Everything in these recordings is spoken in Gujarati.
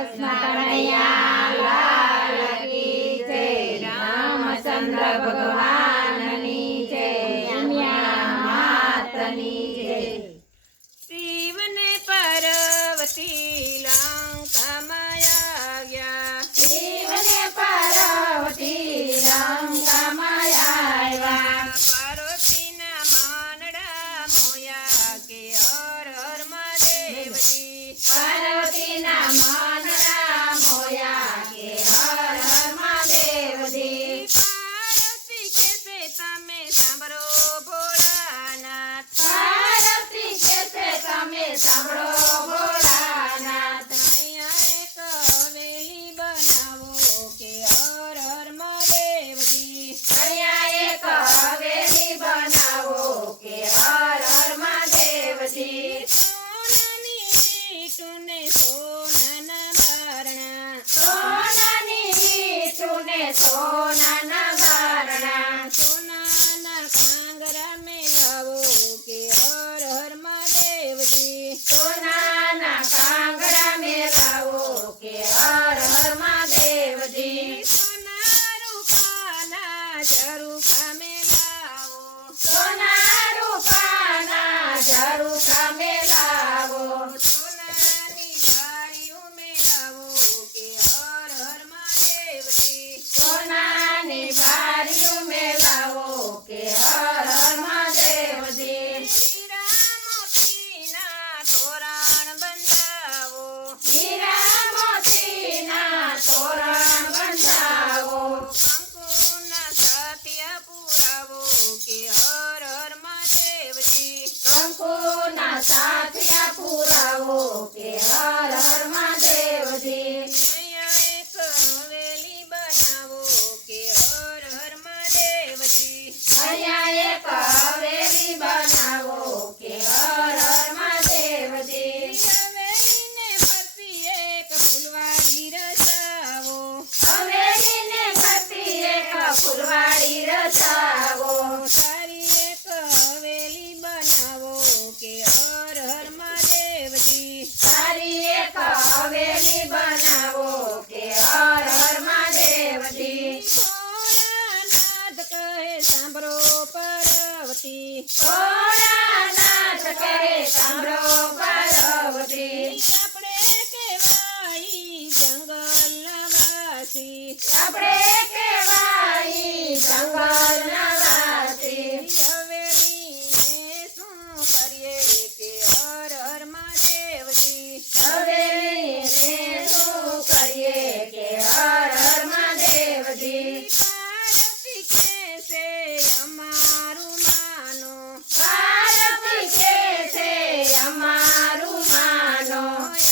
કૃષ્ણ કનૈયા લાલ કી જય, રામચંદ્ર ભગવાનની જય, કન્યા માતની જય। શિવને પાર્વતી લંકામાં આવ્યા, શિવને પાર્વતી લંકામાં આવ્યા, પાર્વતીના માનડા મોયા કે હર હર મહાદેવજી। પાર્વતીના માનડા મોયા કે હર હર મહાદેવજી। પાર્વતી કહેશે તમે સાંભળો ભોળાનાથ, પાર્વતી કહેશે તમે સાંભળો ભોળાનાથ। અહીંયા એક હવેલી બનાવો કે હર હર મહાદેવજી। અહીંયા એક હવેલી બનાવો કે હર હર મહાદેવજી। સોનાની ઈંટને સોનાના બારણા, સોનાની ઈંટને સોનાના બારણા, સોનાના કાંગરા મેલાવો કે હર હર મહાદેવજી। સોનાના કાંગરા મેલાવો કે હર હર મહાદેવજી। સોના રૂપાના ઝરૂખા મેલાવો, સોના રૂપાના ઝરૂખા મેલાવો, સોનાની વાડીઓ મેલાવો કે હર હર મહાદેવજી। સોનાની બારીઓ મેલાવો કે હર હર મહાદેવજી। હીરા મોતીના તોરણ બંધાવો, હીરા મોતીના તોરણ બંધાવો, કંકુના સાતિયા પુરાવો કે હર હર મહાદેવજી। કંકુના સાથિયા પુરાવો કે હર હર મહાદેવજી। અહીંયા એક હવેલી બનાવો કે હર હર મહાદેવજી। અહીંયા એક હવેલી બનાવો કે હર હર મહાદેવજી। હવેલીને ફરતી એક ફૂલવાડી રચાવો, હવેલીને ફરતી એક ફૂલવાડી રચાવો, સારી એક હવેલી બનાવો કે હર હર મહાદેવજી। સારી એક હવેલી બનાવો કે હર હર મહાદેવજી। ભોળાનાથ કહે સાંભળો પાર્વતી, ભોળાનાથ કહે સાંભળો પાર્વતી, આપણે કહેવાઈ જંગલના વાસી, આપણે કહેવાઈ જંગલના વાસી। હવેલીને શું કરીએ કે હર હર મહાદેવજી। હવેલીને શું કરીએ કે હર હર મહાદેવજી। પાર્વતી કહેશે અમારું માનો, પાર્વતી કહેશે અમારું માનો,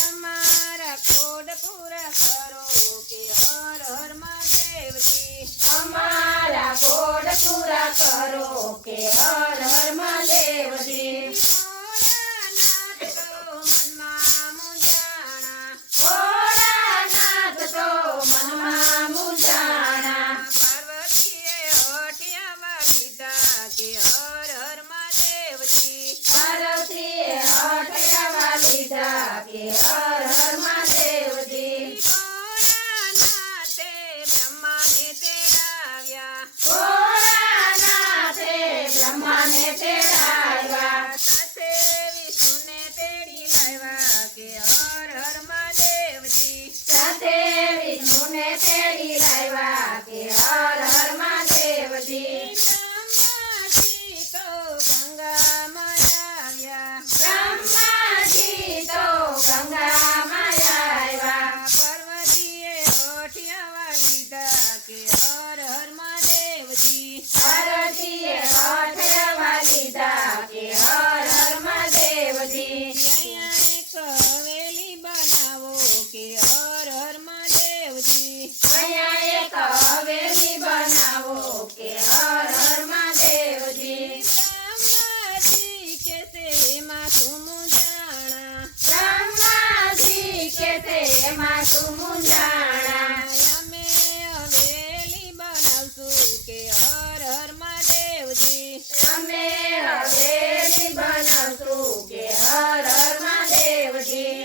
અમારા કોડ પૂરા કરો કે હર હર મહાદેવજી। અમારા કોડ પૂરા કરો કે હર હર મહાદેવજી। ભોળાનાથ તો મનમાં મૂંઝાણા, ભોળાનાથ તો મનમાં મૂંઝાણા, પાર્વતીએ હઠિયાવા લીધા કે હર હર મહાદેવજી। પાર્વતીએ હઠિયાવા લીધા કે હર હર મહાદેવજી। ભોળાનાથે બ્રહ્માને તેડાવ્યા, ભોળાનાથે બ્રહ્માને તેડાવ્યા, સાથે વિષ્ણુને તેડી લાવ્યા કે હર હર મહાદેવજી। સાથે વિષ્ણુને તેડી લાવ્યા કે હર હર મહાદેવજી। બ્રહ્માજી તો ગંગામાં આવ્યા, બ્રહ્માજી તો ગંગામાં આવ્યા, પાર્વતીએ હઠિયાવા લીધા કે હર હર મહાદેવજી। પાર્વતીએ હઠિયાવા લીધા કે હર હર મહાદેવજી। અહીંયા એક હવેલી બનાવો કે હર હર મહાદેવજી। અહીંયા એક હવેલી બનાવો કે હર હર મહાદેવજી। બ્રહ્માજી કહેશે એમાં શું મૂંઝાણા, બ્રહ્માજી કહેશે એમાં શું મૂંઝાણા, અમે હવેલી બનાવશું કે હર હર મહાદેવજી। અમે હવેલી બનાવશું કે હર હર મહાદેવજી।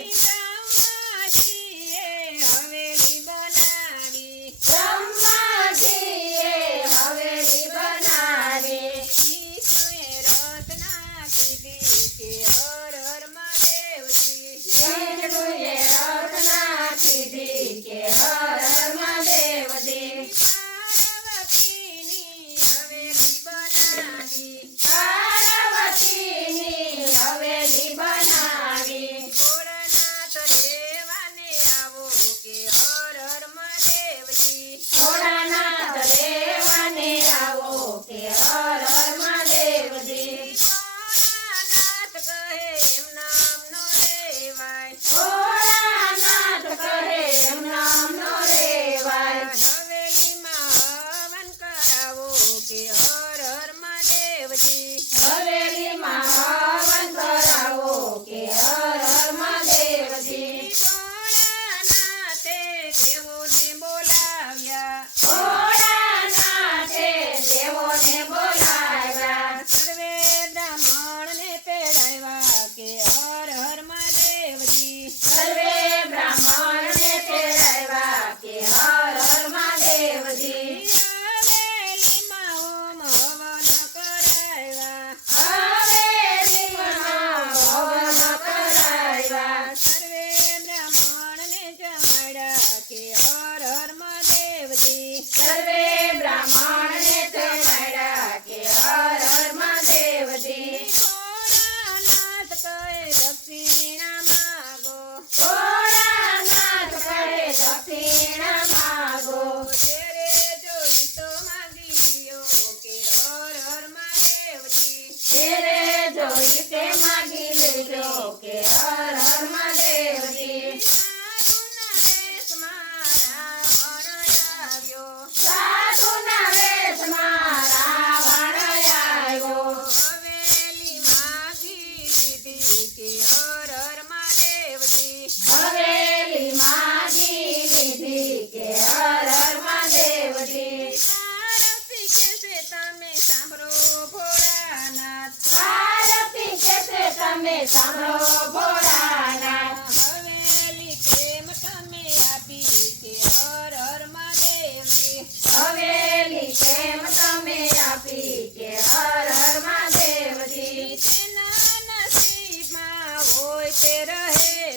બ્રહ્માજીએ કે હર હર મહાદેવજી પાર્વતીની હવેલી બનાવી પાર્વતીની હવેલી બનાવી ભોળાનાથ દેવાને આવો કે હર હર મહાદેવજી ભોળાનાથ દેવાને આવો કે હર હર મહાદેવજી ભોળાનાથ કહે એમ નામ નો રેવાય ભોળાનાથ કહે એમ નામ નો રેવાય હવેલીમાં હવન કરાવો કે હર હર મહાદેવજી હવેલીમાં હવન કરાવો કે હર હર મહાદેવજી ભોળાનાથે દેવોને બોલાવ્યા ભોળાનાથે દેવોને બોલાવ્યા સર્વે બ્રાહ્મણને તેડાવ્યા કે હર હર મહાદેવજી સર્વે બ્રાહ્મણને તેડાવ્યા કે હર હર મહાદેવજી હવેલીમાં હોમ હવન કરાવ્યા હવેલીમાં હવન કરાવ્યા સર્વે બ્રાહ્મણને જમાડ્યા કે હર હર મહાદેવજી સર્વે બ્રાહ્મણને તેડાવ્યા કે હર હર મહાદેવજી ભોળાનાથ કહે દક્ષિણા માગો ભોળાનાથ કહે દક્ષિણા માગો તેરે જોઈ તો માંગી લ્યો કે હર હર મહાદેવજી તેરે જોઈ તે માગી લેજો કે હર હર મહાદેવજી સાધુના વેશમાં રાવણ આવ્યો સાધુના વેશમાં રાવણ આવ્યો હવેલી માગી લીધી કે હર હર મહાદેવજી હવેલી માગી લીધી કે હર હર મહાદેવજી પાર્વતી કહેશે તમે સાંભળો ભોળાનાથ પાર્વતી કહેશે તમે સાંભળો ભોળાનાથ હવેલી કેમ તમે આપી કે હર હર મહાદેવજી હવેલી કેમ તમે આપી કે હર હર મહાદેવજી તેના નસીબમાં હોય તે રહે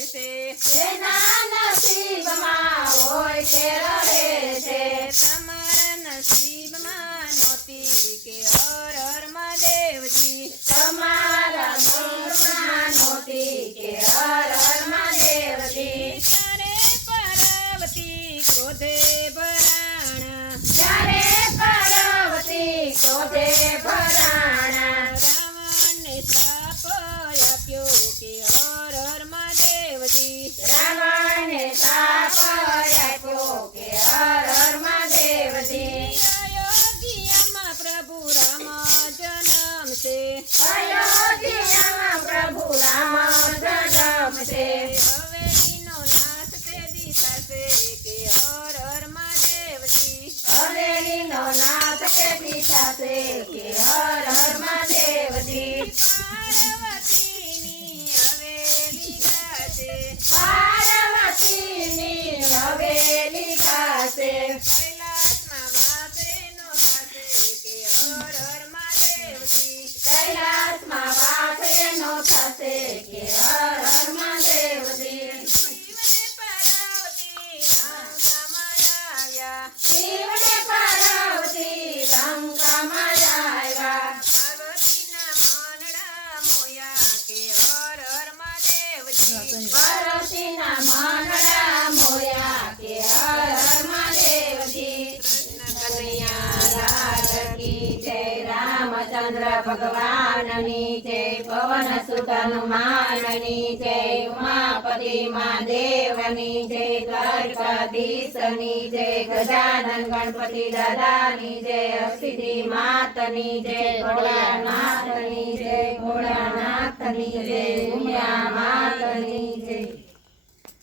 છે તેના નસીબમાં હોય તે રહે છે તમારા નસીબમાં નહોતી કે હર હર મહાદેવજી તમારા નસીબમાં નહોતી કે હર હર મહાદેવજી ત્યારે પાર્વતી ક્રોધે ભરાણા જ્યારે પાર્વતી ક્રોધે ભરાણા રાવણને શાપ આપ્યો કે હર હર મહાદેવજી રાવણને શાપ આપ્યો કે હર હર મહાદેવજી અયોધ્યામાં પ્રભુ રામ જન્મશે અયોધ્યામાં પ્રભુ રામ જન્મશે હવેલીનો નાથ તે દીધાશે કે હર હર મહાદેવજી હવેલીનો નાથ તે પીછાશે કે હર હર મહાદેવજી પાર્વતીની હવેલી ગાશે પાર્વતીની હવેલી ખાશે કૈલાસમાં વાસે નો થાશે કે હર હર મહાદેવજી કૈલાસમાં વાસ એનો થશે કે હર હર મહાદેવજી શિવને પાર્વતી લંકામાં આવ્યા શિવને પાર્વતી લંકામાં આવ્યા પાર્વતીના મનડા મોયા કે હર હર મહાદેવજી પાર્વતીના મનડા મોયા કે હર હર મહાદેવજી કૃષ્ણ કનૈયા લાલ કી જય રામચંદ્ર ભગવાનની જય પવન સુત હનુમાનની જય ઉમાપતિ મહાદેવની જય દ્વારકાધીશની જય ગજાનન ગણપતિ દાદાની જય અક્ષિધિ માતની જય ભોળાનાથની જય ભોળાનાથની જય ઉમિયા માતની જય